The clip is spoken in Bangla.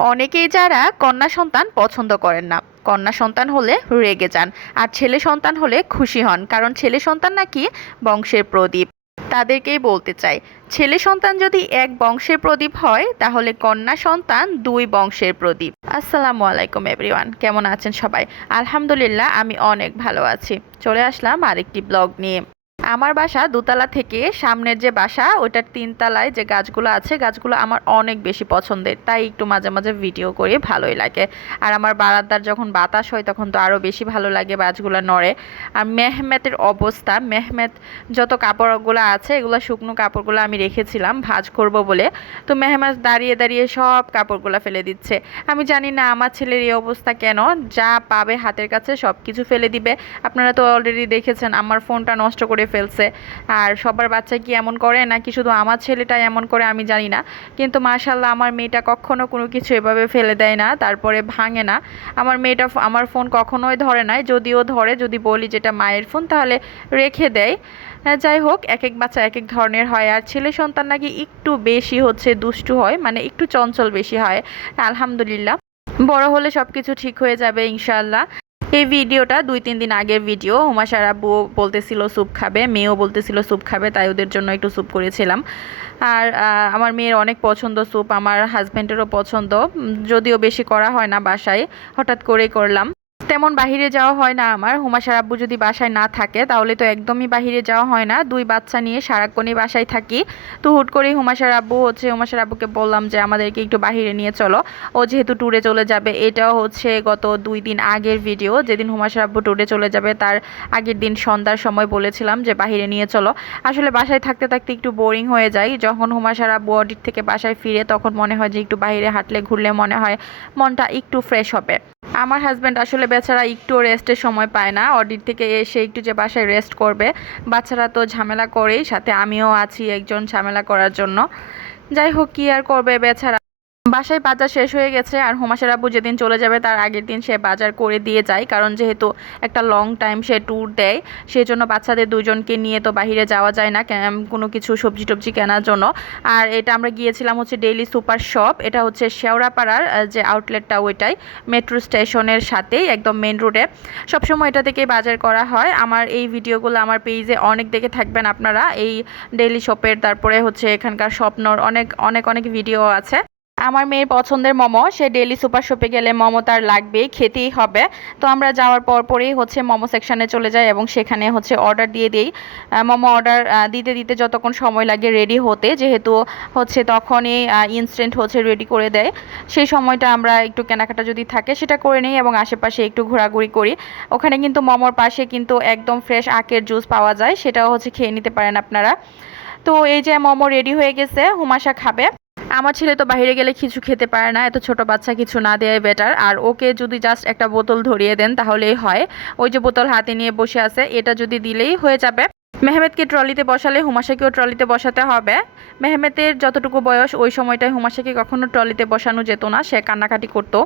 অনেকেই যারা কন্যা সন্তান পছন্দ করেন না। কন্যা সন্তান হলে রেগে যান আর ছেলে সন্তান হলে খুশি হন, কারণ ছেলে সন্তান নাকি বংশের প্রদীপ। তাদেরকেই বলতে চাই, ছেলে সন্তান যদি এক বংশের প্রদীপ হয়, তাহলে কন্যা সন্তান দুই বংশের প্রদীপ। আসসালামু আলাইকুম এভরিওয়ান কেমন আছেন সবাই? আলহামদুলিল্লাহ, আমি অনেক ভালো আছি। চলে আসলাম আরেকটি ব্লগ নিয়ে। আমার বাসা দোতলা থেকে সামনের যে বাসা ওটার তিনতলায় যে গাছগুলো আছে, গাছগুলো আমার অনেক বেশি পছন্দের। তাই একটু মাঝে মাঝে ভিডিও করি, ভালোই লাগে। আর আমার বারান্দার যখন বাতাস হয়, তখন তো আরও বেশি ভালো লাগে গাছগুলো নড়ে। আর মেহমেতের অবস্থা, মেহমেত যত কাপড়গুলো আছে, এগুলো শুকনো কাপড়গুলো আমি রেখেছিলাম, ভাজ করব বলে। তো মেহমেত দাঁড়িয়ে দাঁড়িয়ে সব কাপড়গুলো ফেলে দিচ্ছে। আমি জানি না আমার ছেলের এই অবস্থা কেন, যা পাবে হাতের কাছে সব কিছু ফেলে দিবে। আপনারা তো অলরেডি দেখেছেন, আমার ফোনটা নষ্ট করে ফেলছে। আর সবার বাচ্চা কি এমন করে নাকি শুধু আমার ছেলেটাই এমন করে আমি জানি না। কিন্তু মাশাল্লাহ আমার মেয়েটা কখনো কোনো কিছু এভাবে ফেলে দেয় না তারপরে ভাঙে না। আমার মেয়েটা আমার ফোন কখনোই ধরে নাই। যদিও ধরে যদি বলি যেটা মায়ের ফোন তাহলে রেখে দেয়। হ্যাঁ, যাই হোক এক এক বাচ্চা এক এক ধরনের হয়। আর ছেলে সন্তান নাকি একটু বেশি হচ্ছে দুষ্টু হয় মানে একটু চঞ্চল বেশি হয়। আলহামদুলিল্লাহ। বড় হলে সব কিছু ঠিক হয়ে যাবে ইনশাল্লাহ এই ভিডিওটা দুই, তিন দিন আগের ভিডিও। উমা আব্বু বলতেছিল স্যুপ খাবে। মেয়েও বলতেছিল স্যুপ খাবে। তাই ওদের জন্য একটু স্যুপ করেছিলাম। আর আমার মেয়ের অনেক পছন্দ স্যুপ আমার হাজব্যান্ডেরও পছন্দ। যদিও বেশি করা হয় না বাসায়, হঠাৎ করেই করলাম। তেমন বাহিরে যাওয়া হয় না আমার। হুমাশার আব্বু যদি বাসায় না থাকে, তাহলে তো একদমই বাহিরে যাওয়া হয় না। দুই বাচ্চা নিয়ে সারাক্ষণই বাসায় থাকি। তো হুট করেই হুমাশার আব্বু হচ্ছে হুমাশার আব্বুকে বললাম যে, আমাদেরকে একটু বাহিরে নিয়ে চলো। ও যেহেতু ট্যুরে চলে যাবে, এটাও হচ্ছে গত দুই দিন আগের ভিডিও যেদিন হুমাশার আব্বু ট্যুরে চলে যাবে, তার আগের দিন সন্ধ্যার সময় বলেছিলাম যে, বাহিরে নিয়ে চলো। আসলে বাসায় থাকতে থাকতে একটু বোরিং হয়ে যায়। যখন হুমাশার আব্বু অডিট থেকে বাসায় ফিরে, তখন মনে হয় যে, একটু বাইরে হাঁটলে, ঘুরলে মনে হয় মনটা একটু ফ্রেশ হবে। আমার হাজব্যান্ড আসলে বেচারা একটু রেস্টের সময় পায় না। অডিট থেকে এসে একটু যে বাসায় রেস্ট করবে। বাচ্চারা তো ঝামেলা করেই, সাথে আমিও আছি একজন ঝামেলা করার জন্য। যাই হোক, কি আর করবে বেচারা? বাসায় বাজার শেষ হয়ে গেছে আর হুমাশার আব্বু যেদিন চলে যাবে তার আগের দিন সে বাজার করে দিয়ে যায়, কারণ যেহেতু একটা লং টাইম সে ট্যুর দেয় সেই জন্য বাচ্চাদের দুজনকে নিয়ে তো বাইরে যাওয়া যায় না কোনো কিছু সবজি টবজি কেনার জন্য। আর এটা আমরা গিয়েছিলাম হচ্ছে ডেইলি সুপার শপ এটা হচ্ছে শেওড়াপাড়ার যে আউটলেটটা ওইটাই মেট্রো স্টেশনের সাথেই, একদম মেন রোডে সবসময় এটা থেকেই বাজার করা হয়। আমার এই ভিডিওগুলো আমার পেজে অনেক দেখে থাকবেন আপনারা। এই ডেইলি শপের তারপরে হচ্ছে এখানকার স্বপ্নর অনেক অনেক অনেক ভিডিও আছে। আমার মেয়ের পছন্দের মোমো, সে ডেলি সুপার শপে গেলে মোমো তার লাগবেই, খেতেই হবে। তো আমরা যাওয়ার পর পরেই হচ্ছে মোমো সেকশানে চলে যাই এবং সেখানে হচ্ছে অর্ডার দিয়ে দিই। মোমো অর্ডার দিতে দিতে যতক্ষণ সময় লাগে রেডি হতে, যেহেতু হচ্ছে তখনই ইনস্ট্যান্ট হচ্ছে রেডি করে দেয়। সেই সময়টা আমরা একটু কেনাকাটা যদি থাকে সেটা করে নিই এবং আশেপাশে একটু ঘোরাঘুরি করি। ওখানে কিন্তু মোমোর পাশে কিন্তু একদম ফ্রেশ আখের জুস পাওয়া যায়, সেটাও হচ্ছে খেয়ে নিতে পারেন আপনারা। তো এই যে মোমো রেডি হয়ে গেছে, হুমাশা খাবে। আমার ছেলে তো বাইরে গেলে কিছু খেতে পারে না, এত ছোট বাচ্চা কিছু না দেয় বেটার আর ওকে যদি জাস্ট একটা বোতল ধরিয়ে দেন তাহলেই হয়। ওই যে বোতল হাতে নিয়ে বসে আছে, এটা যদি দিলেই হয়ে যাবে। মেহমেদকে ট্রলিতে বসালে হুমাশাকেও ট্রলিতে বসাতে হবে। মেহমেদের যতটুকু বয়স, ওই সময়টায় হুমাশাকে কখনো ট্রলিতে বসানো যেত না, সে কান্নাকাটি করতো।